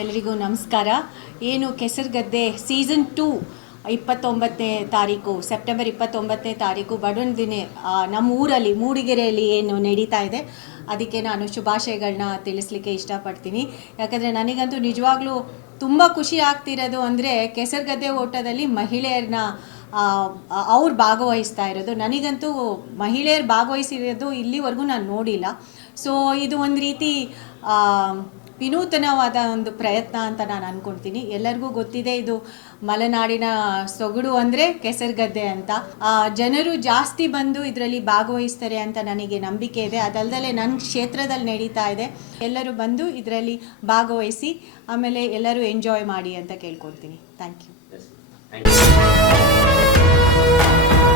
ಎಲ್ರಿಗೂ ನಮಸ್ಕಾರ. ಏನು ಕೆಸರುಗದ್ದೆ ಸೀಸನ್ ಟೂ ಇಪ್ಪತ್ತೊಂಬತ್ತನೇ ತಾರೀಕು ಸೆಪ್ಟೆಂಬರ್ ಇಪ್ಪತ್ತೊಂಬತ್ತನೇ ತಾರೀಕು ಬಡವನ ದಿನ ನಮ್ಮ ಊರಲ್ಲಿ, ಮೂಡಿಗೆರೆಯಲ್ಲಿ ಏನು ನಡೀತಾ ಇದೆ, ಅದಕ್ಕೆ ನಾನು ಶುಭಾಶಯಗಳನ್ನ ತಿಳಿಸ್ಲಿಕ್ಕೆ ಇಷ್ಟಪಡ್ತೀನಿ. ಯಾಕಂದರೆ ನನಗಂತೂ ನಿಜವಾಗ್ಲೂ ತುಂಬ ಖುಷಿ ಆಗ್ತಿರೋದು ಅಂದರೆ ಕೆಸರುಗದ್ದೆ ಓಟದಲ್ಲಿ ಮಹಿಳೆಯರನ್ನ ಅವ್ರು ಭಾಗವಹಿಸ್ತಾ ಇರೋದು. ನನಗಂತೂ ಮಹಿಳೆಯರು ಭಾಗವಹಿಸಿರೋದು ಇಲ್ಲಿವರೆಗೂ ನಾನು ನೋಡಿಲ್ಲ. ಸೊ ಇದು ಒಂದು ರೀತಿ ವಿನೂತನವಾದ ಒಂದು ಪ್ರಯತ್ನ ಅಂತ ನಾನು ಅಂದ್ಕೊಳ್ತೀನಿ ಎಲ್ಲರಿಗೂ ಗೊತ್ತಿದೆ ಇದು ಮಲೆನಾಡಿನ ಸೊಗಡು ಅಂದರೆ ಕೆಸರುಗದ್ದೆ ಅಂತ. ಜನರು ಜಾಸ್ತಿ ಬಂದು ಇದರಲ್ಲಿ ಭಾಗವಹಿಸ್ತಾರೆ ಅಂತ ನನಗೆ ನಂಬಿಕೆ ಇದೆ. ಅದಲ್ಲದೆ ನನ್ನ ಕ್ಷೇತ್ರದಲ್ಲಿ ನಡೀತಾ ಇದೆ. ಎಲ್ಲರೂ ಬಂದು ಇದರಲ್ಲಿ ಭಾಗವಹಿಸಿ, ಆಮೇಲೆ ಎಲ್ಲರೂ ಎಂಜಾಯ್ ಮಾಡಿ ಅಂತ ಕೇಳ್ಕೊಳ್ತೀನಿ. Thank you